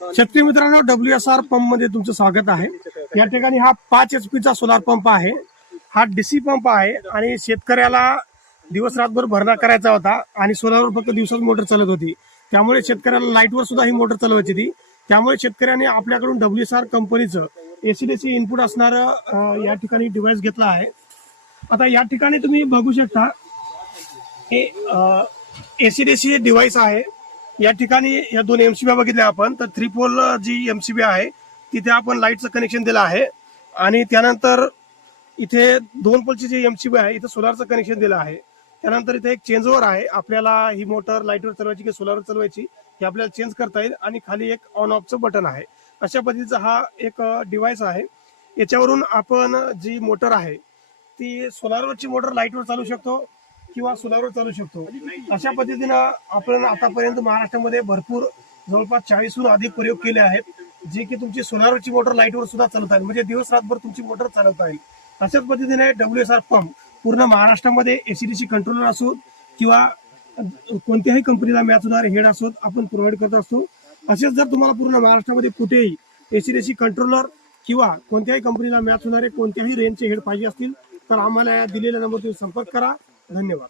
शेतकरी मित्रांनो, WSR pump मध्ये तुमचं स्वागत आहे। या ठिकाणी हा 5 HP चा सोलार पंप आहे। हा डीसी पंप आहे आणि शेतकऱ्याला दिवस रातभर भरणा करायचा होता आणि सोलारवर फक्त दिवसात मोटर चालत होती, त्यामुळे शेतकऱ्याला लाईटवर सुद्धा ही मोटर चालवायची होती। त्यामुळे शेतकऱ्याने आपल्याकडून WSR कंपनीचं AC/DC इनपुट असणारं या ठिकाणी डिव्हाइस घेतला आहे। आता या ठिकाणी तुम्ही बघू शकता हे AC/DC डिव्हाइस आहे। या ठिकाणी या दोन MCB बघितल्या आपण, तर 3 पोल जी MCB आहे तिथे आपण लाईटचं कनेक्शन दिलं आहे आणि त्यानंतर इथे 2 पोलची जी MCB आहे इथे सोलारचं कनेक्शन दिलं आहे। त्यानंतर इथे एक चेंज ओव्हर आहे, आपल्याला ही मोटर लाईटवर चालवायची की सोलारवर चालवायची हे आपल्याला चेंज करता येईल आणि खाली एक ऑन ऑफचं बटन आहे। अशा पद्धतीचा हा एक डिव्हाइस आहे। याच्यावरून आपण जी मोटर आहे ती सोलारवरची मोटर लाईटवर चालू शकतो किंवा सोलारवर चालू शकतो। अशा पद्धतीनं आपण आतापर्यंत महाराष्ट्रामध्ये भरपूर जवळपास 40हून अधिक प्रयोग केले आहेत, जे की तुमची सोलारवरची मोटर लाईटवर सुद्धा चालवता येईल, म्हणजे दिवस रातभर तुमची मोटर चालवता येईल। अशाच पद्धतीने WSR पंप पूर्ण महाराष्ट्रामध्ये AC/DC कंट्रोलर असो किंवा कोणत्याही कंपनीला मॅच होणारे हेड असोत आपण प्रोव्हाइड करत असतो। असेच जर तुम्हाला पूर्ण महाराष्ट्रामध्ये कुठेही AC/DC कंट्रोलर किंवा कोणत्याही कंपनीला मॅच होणारे कोणत्याही रेंजचे हेड पाहिजे असतील तर आम्हाला या दिलेल्या नंबरवर संपर्क करा। धन्यवाद।